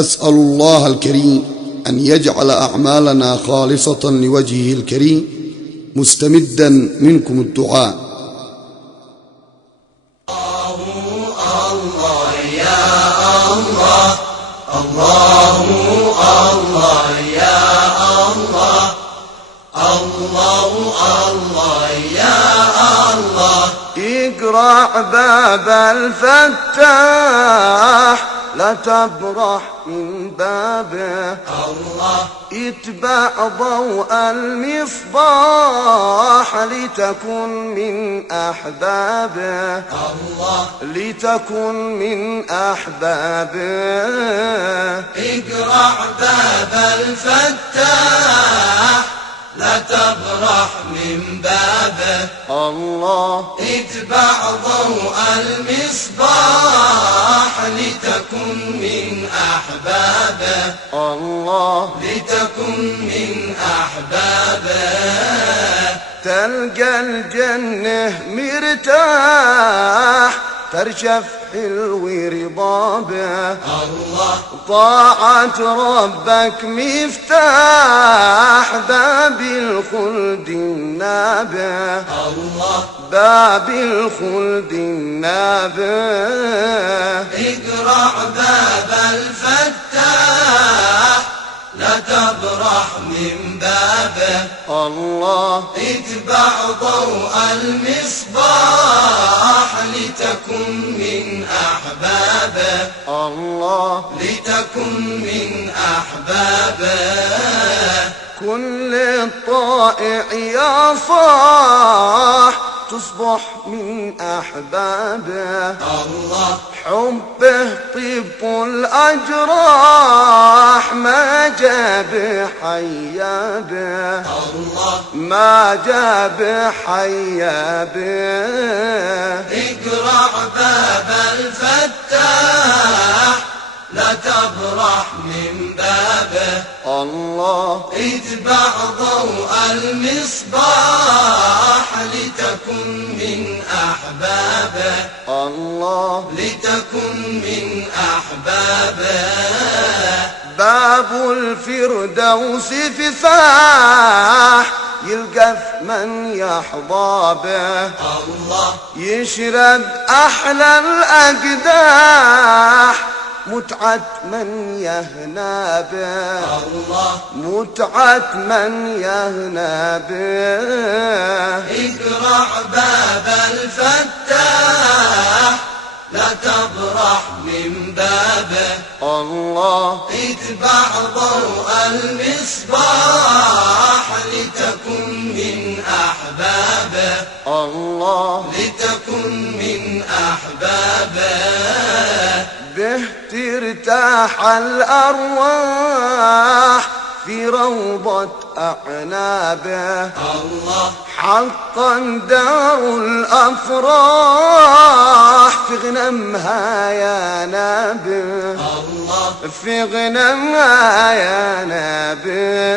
أسأل الله الكريم أن يجعل أعمالنا خالصة لوجهه الكريم مستمدا منكم الدعاء. الله يا الله، الله الله يا الله، الله الله يا الله. اقرع باب الفتاح لا تبرح من بابه، الله اتبع ضوء المصباح لتكن من أحبابه، الله لتكن من أحبابه. اقرع باب الفتاح لا تبرح من بابه، الله اتبع ضوء المصباح لتكن من أحبابه، الله لتكن من أحبابه. تلقى الجنة مرتاح ترشف حلو رضابه، الله طاعة ربك مفتاح باب الخلد النابه، الله باب الخلد النابه. اقرع باب الفتاح لا تبرح من بابه، الله اتبع ضوء المصباح لتكن من أحبابه، الله لتكن من أحبابه. كل الطائع يا صاح تصبح من أحبابه، الله حبه طب الأجراح ما جاب حيابه، الله ما جاب حيابه. اقرع باب الفتاح لا تبرح من بابه، الله اتبع ضوء المصباح لتكن من أحبابه، الله لتكن من أحبابه. باب الفردوس فساح يلقف من يحظى به، الله يشرب أحلى الأقداح متعة من يهنى به، الله متعة من يهنى به. اقرع باب الفتاح لا تبرح من بابه، الله اتبع ضوء المصباح لتكن من أحبابه، الله لتكن من أحبابه. به ترتاح الأرواح في روضة أعنابه، الله حقا دار الأفراح في غنمها يا نابه، الله في غنمها يا نابه.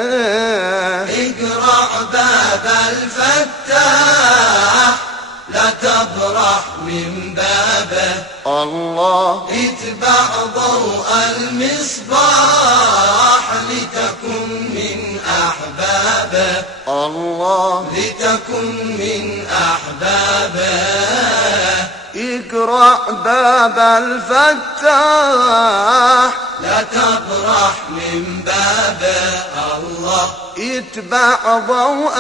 اقرع باب الفتاح لا تبرح من بابه، الله اتبع ضوء المصباح لتكن من أحبابه، الله لتكن من أحبابه. اقرع باب الفتاح لا تبرح من بابه، الله اتبع ضوء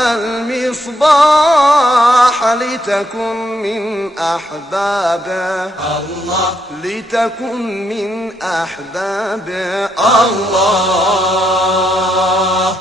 المصباح لتكن من أحبابه، الله لتكن من أحبابه. الله